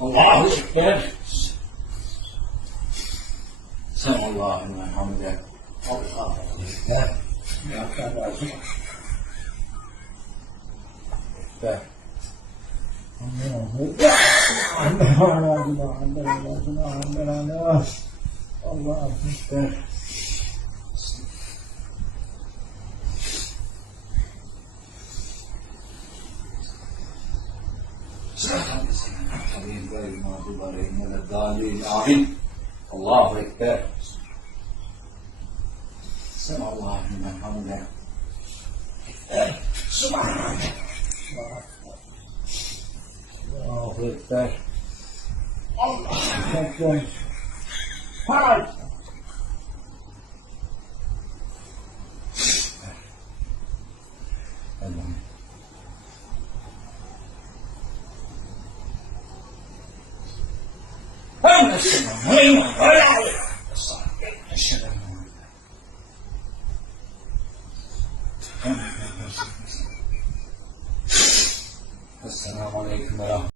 Allahu Ekber. Sen Allah'ın hamdine. Allahu Ekber. Ya kardeşim. Ekber. Allahu Ekber. Allahu Ekber. Allahu Ekber. Sen Allah'ın hamdine. Ekber. Subhanallah. Allahu Ekber. Allahu Ekber. Hay! Allah'ım. Ben Esselamu Aleyküm ve Rahmetullah.